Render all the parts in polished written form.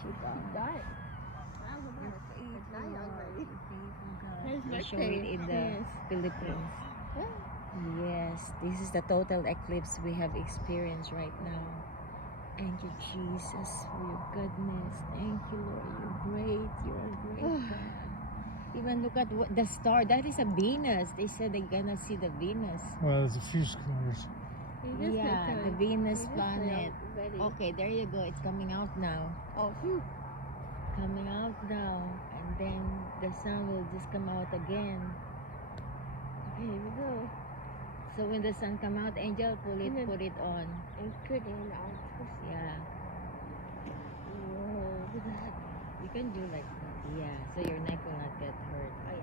She died. They show it in the Philippines. Yes, this is the total eclipse we have experienced right now. Thank you, Jesus, for your goodness. Thank you, Lord. You're great. You're a great God. Even look at the star. That is a Venus. They said they're gonna see the Venus. Well, there's a few stars. Yeah, the Venus planet. Okay, there you go. It's coming out now. Oh, phew. Coming out now. And then the sun will just come out again. Okay, here we go. So when the sun come out, Angel, put it on. And put it out. Yeah. Whoa. You can do like that. Yeah, so your neck will not get hurt. Oh,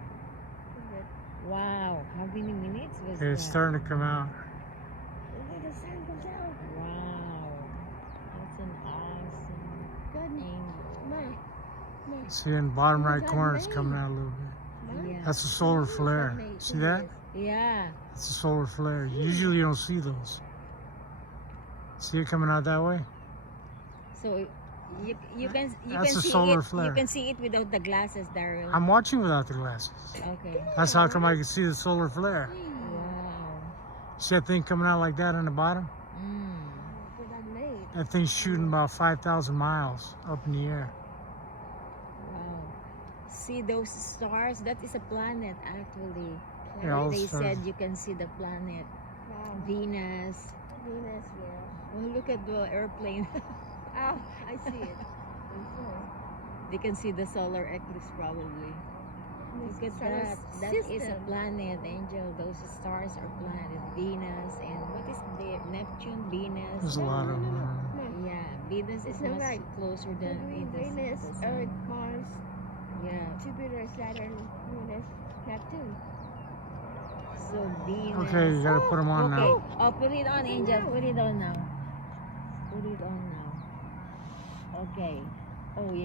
yeah. Wow, how many minutes was It's that? starting to come out. Look at the sun comes out. Wow, that's an awesome God, angel. my. See in the bottom right God corner, it's made. coming out a little bit. Yeah. That's a solar flare. See that? Yeah. It's a solar flare. Usually you don't see those. See it coming out that way? So you can That's a see solar it. flare. You can see it without the glasses, Daryl. I'm watching without the glasses. Okay. That's how come I can see the solar flare. Wow. See that thing coming out like that on the bottom? What I made. That thing's shooting about 5,000 miles up in the air. Wow. See those stars? That is a planet actually. Yeah, all the They stars. said you can see the planet. Wow. Venus. Venus, yeah. Oh, look at the airplane. Oh, I see it. They can see the solar eclipse probably. Look at that. That is a planet, Angel. Those stars are planet. Venus and what is the Neptune, Venus? There's a lot of them. Yeah, Venus is So much right. closer than Venus, the sun. Earth, Mars, Yeah. Jupiter, Saturn, Venus, Neptune. So Venus. Okay, you gotta put them on Okay. now. Oh, put it on, Angel. Put it on now. Put it on now. Okay. Oh yeah.